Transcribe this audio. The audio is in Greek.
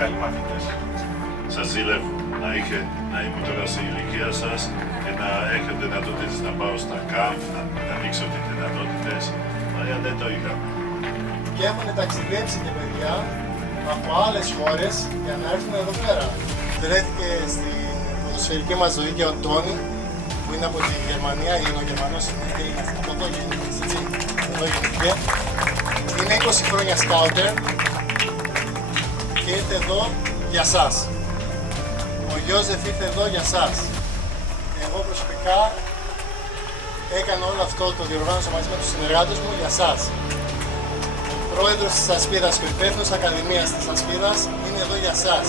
καλοί μαθητές. Σας ζηλεύω να ήμουν τώρα στην ηλικία σας και να έχετε δυνατότητες να πάω στα camp, να δείξω τις δυνατότητες, αλλά δεν το είχαμε. Και έχουν ταξιδέψει και παιδιά από άλλες χώρες για να έρθουν εδώ πέρα. Βρέθηκε στην ποδοσφαιρική μας ζωή και ο Τόνι, που είναι από τη Γερμανία, είναι ο Γερμανός, είναι από εδώ γεννήθηκε, έτσι, εδώ γεννήθηκε. Είναι 20 χρόνια σκάουτερ και ήρθε εδώ για σας. Ο Γιώζεφ ήρθε εδώ για σας. Εγώ προσωπικά έκανα όλο αυτό, το διοργάνωσα μαζί με τους συνεργάτες μου για σας. Ο πρόεδρος της Ασπίδας και ο υπεύθυνος Ακαδημίας της Ασπίδας είναι εδώ για σας.